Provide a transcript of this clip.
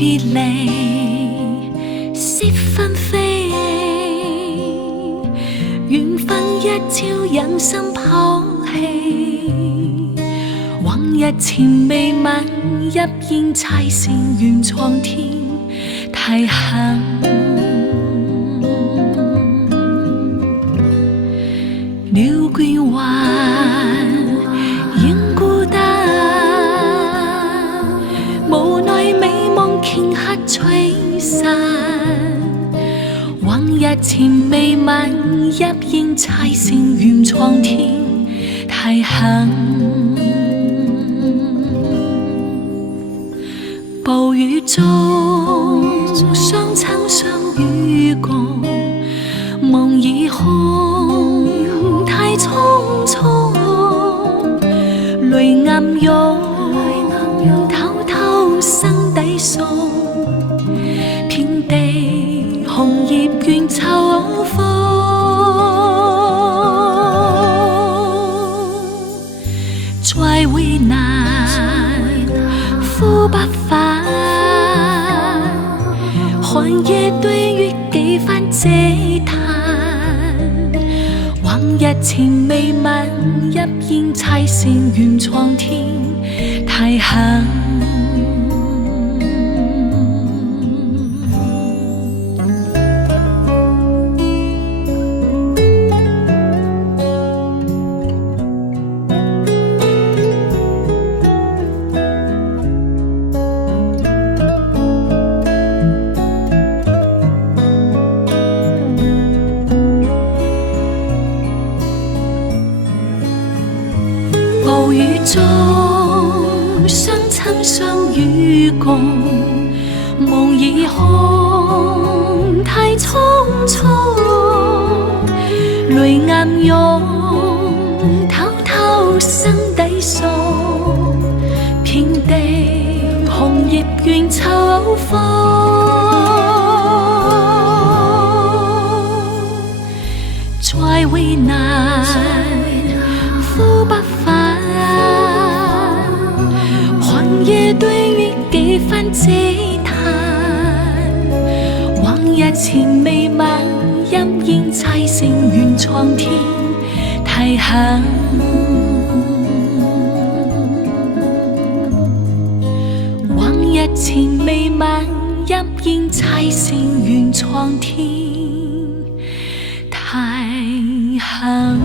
別離是紛飛，緣分一朝忍心拋棄，往日甜味吻一煙猜成原創天，太狠。了倦還仍孤單，無奈美夢頃刻吹散，往日甜味吻一煙猜成原創天，太狠。暴雨中相親相與共，夢已空太匆匆，淚暗湧偷偷生底數，遍地紅葉倦秋風，再會難呼不返，寒夜對月幾番嗟嘆，往日甜味吻一煙猜成原創天，太狠。暴雨中相親相與共，夢已空太匆匆，淚暗湧偷偷生底數，遍地紅葉倦秋風，再會難呼不返，夜對月幾番嗟嘆，往日甜味吻一煙猜成原創天，太狠。往日甜味吻一煙猜成原創天，太狠。